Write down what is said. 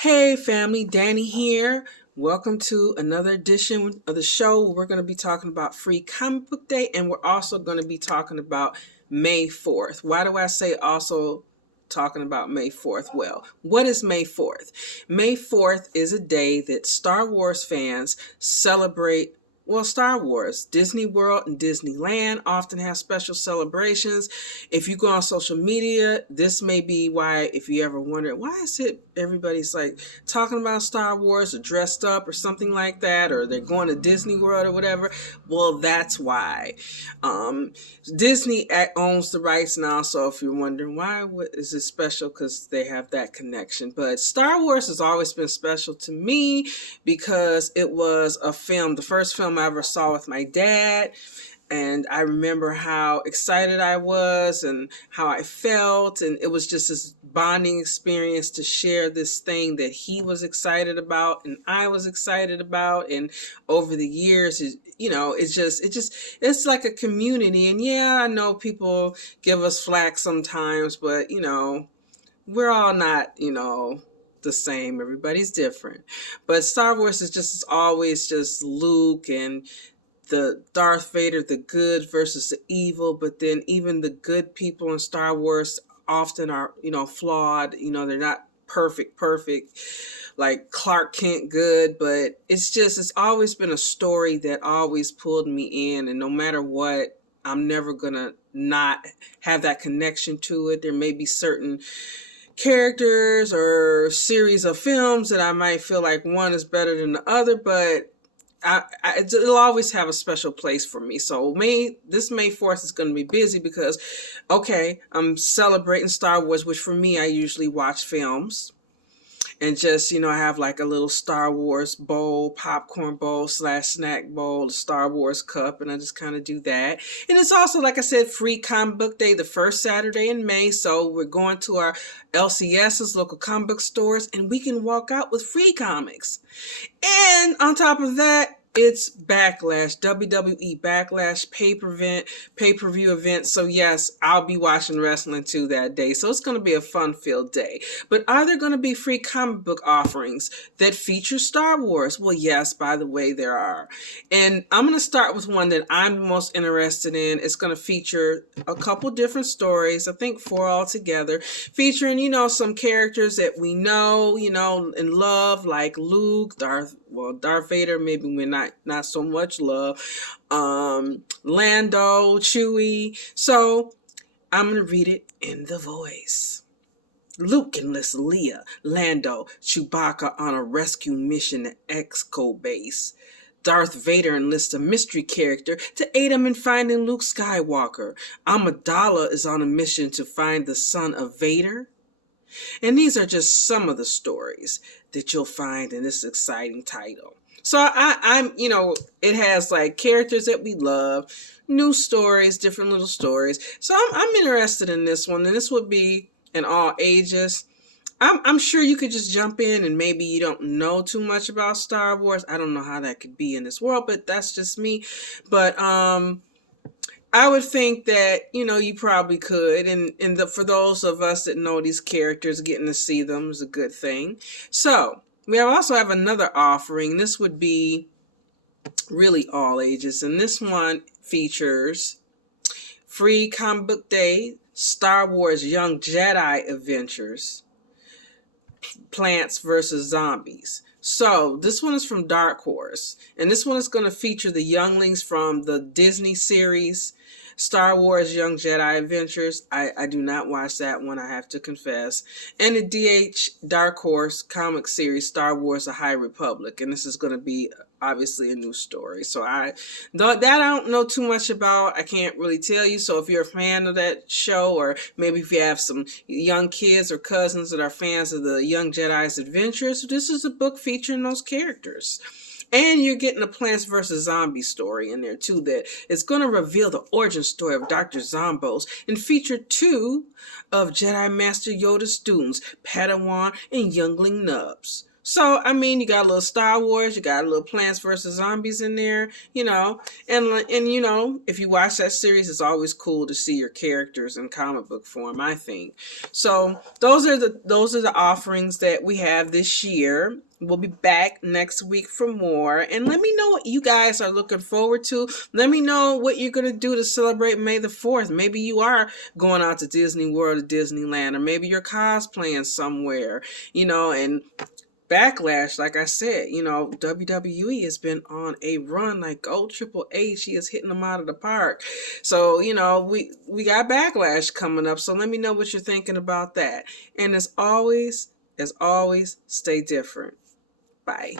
Hey family, Danny here. Welcome to another edition of the show where we're going to be talking about Free Comic Book Day, and we're also going to be talking about May 4th. Why do I say also talking about May 4th? Well, what is May 4th? May 4th is a day that Star Wars fans celebrate. Well, Star Wars, Disney World and Disneyland often have special celebrations. If you go on social media, this may be why, if you ever wonder, why is it everybody's like talking about Star Wars or dressed up or something like that, or they're going to Disney World or whatever? Well, that's why. Disney owns the rights now, so if you're wondering why, what is it special? Because they have that connection. But Star Wars has always been special to me because it was a film, the first film I ever saw with my dad. And I remember how excited I was and how I felt. And it was just this bonding experience to share this thing that he was excited about and I was excited about. And over the years, it's like a community. And yeah, I know people give us flack sometimes, but we're all not, the same. Everybody's different. But Star Wars is just always just Luke and the Darth Vader, the good versus the evil, but then even the good people in Star Wars often are, flawed. They're not perfect, like Clark Kent good, but it's always been a story that always pulled me in, and no matter what, I'm never gonna not have that connection to it. There may be certain characters or series of films that I might feel like one is better than the other, but it'll always have a special place for me. So this May 4th is going to be busy because, okay, I'm celebrating Star Wars, which for me, I usually watch films. And just, I have like a little Star Wars bowl, popcorn bowl / snack bowl, a Star Wars cup, and I just kind of do that. And it's also, like I said, Free Comic Book Day, the first Saturday in May. So we're going to our LCSs, local comic book stores, and we can walk out with free comics. And on top of that, it's Backlash, WWE Backlash pay-per-view event. So yes, I'll be watching wrestling too that day. So it's going to be a fun-filled day. But are there going to be free comic book offerings that feature Star Wars? Well, yes, by the way, there are. And I'm going to start with one that I'm most interested in. It's going to feature a couple different stories, I think 4 altogether, featuring, some characters that we know, and love, like Luke, Darth Vader, maybe we're not so much love, Lando, Chewie. So I'm going to read it in the voice. Luke enlists Leia, Lando, Chewbacca on a rescue mission at Exco Base. Darth Vader enlists a mystery character to aid him in finding Luke Skywalker. Amidala is on a mission to find the son of Vader. And these are just some of the stories that you'll find in this exciting title. So I'm it has like characters that we love, new stories, different little stories. So I'm interested in this one, and this would be in all ages. I'm sure you could just jump in and maybe you don't know too much about Star Wars. I don't know how that could be in this world, but that's just me. But I would think that, you probably could. And for those of us that know these characters, getting to see them is a good thing. So we also have another offering. This would be really all ages. And this one features Free Comic Book Day, Star Wars Young Jedi Adventures, Plants vs. Zombies. So this one is from Dark Horse, and this one is going to feature the younglings from the Disney series Star Wars Young Jedi Adventures. I do not watch that one, I have to confess. And the Dark Horse comic series Star Wars The High Republic, and this is going to be obviously a new story. So I don't know too much about. I can't really tell you. So if you're a fan of that show, or maybe if you have some young kids or cousins that are fans of the Young Jedi's Adventures, this is a book featuring those characters. And you're getting a Plants vs. Zombies story in there too that is going to reveal the origin story of Dr. Zombos and feature 2 of Jedi Master Yoda's students, Padawan and youngling Nubs. So, I mean, you got a little Star Wars, you got a little Plants vs. Zombies in there, and if you watch that series, it's always cool to see your characters in comic book form, I think. So, those are the offerings that we have this year. We'll be back next week for more. And let me know what you guys are looking forward to. Let me know what you're going to do to celebrate May the 4th. Maybe you are going out to Disney World or Disneyland, or maybe you're cosplaying somewhere, and Backlash, like I said, WWE has been on a run like Gold Triple H. He is hitting them out of the park. So, we got Backlash coming up. So let me know what you're thinking about that. And as always, stay different. Bye.